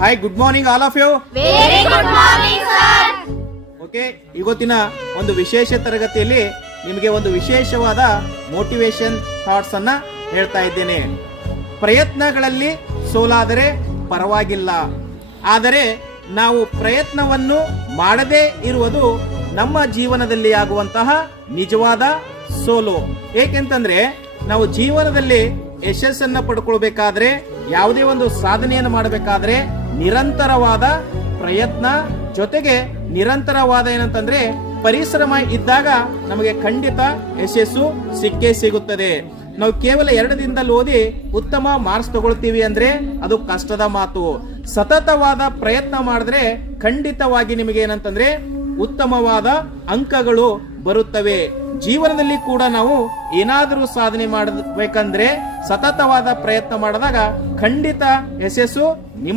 Hi, good morning all of you. Very good morning sir. Okay, ಇವತ್ತಿನ ಒಂದು ವಿಶೇಷ ತರಗತಿಯಲ್ಲಿ ನಿಮಗೆ ಒಂದು ವಿಶೇಷವಾದ ಮೋಟಿವೇಶನ್ ಥಾಟ್ಸ್ ಅನ್ನ ಹೇಳ್ತಾ ಇದ್ದೇನೆ. ಪ್ರಯತ್ನಗಳಲ್ಲಿ ಸೋಲಾದರೆ ಪರವಾಗಿಲ್ಲ, ಆದರೆ ನಾವು ಪ್ರಯತ್ನವನ್ನು ಮಾಡದೇ ಇರುವುದು ನಮ್ಮ ಜೀವನದಲ್ಲಿ ಆಗುವಂತಹ ನಿಜವಾದ ಸೋಲು. ಏಕೆಂತಂದ್ರೆ ನಾವು ಜೀವನದಲ್ಲಿ ಯಶಸ್ಸನ್ನ ಪಡ್ಕೊಳ್ಬೇಕಾದ್ರೆ, ಯಾವುದೇ ಒಂದು ಸಾಧನೆಯನ್ನು ಮಾಡಬೇಕಾದ್ರೆ ನಿರಂತರವಾದ ಪ್ರಯತ್ನ ಜೊತೆಗೆ ನಿರಂತರವಾದ ಏನಂತಂದ್ರೆ ಪರಿಶ್ರಮ ಇದ್ದಾಗ ನಮಗೆ ಖಂಡಿತ ಯಶಸ್ಸು ಸಿಕ್ಕೇ ಸಿಗುತ್ತದೆ. ನಾವು ಕೇವಲ 2 ದಿನದಲ್ಲಿ ಓದಿ ಉತ್ತಮ ಮಾರ್ಕ್ಸ್ ತಗೊಳ್ತೀವಿ ಅಂದ್ರೆ ಅದು ಕಷ್ಟದ ಮಾತು. ಸತತವಾದ ಪ್ರಯತ್ನ ಮಾಡಿದ್ರೆ ಖಂಡಿತವಾಗಿ ನಿಮಗೆ ಏನಂತಂದ್ರೆ ಉತ್ತಮವಾದ ಅಂಕಗಳು ಬರುತ್ತವೆ. ಜೀವನದಲ್ಲಿ ಕೂಡ ನಾವು ಏನಾದರೂ ಸಾಧನೆ ಮಾಡಬೇಕಂದ್ರೆ ಸತತವಾದ ಪ್ರಯತ್ನ ಮಾಡಿದಾಗ ಖಂಡಿತ ಯಶಸ್ಸು ನಿಮ್ಮ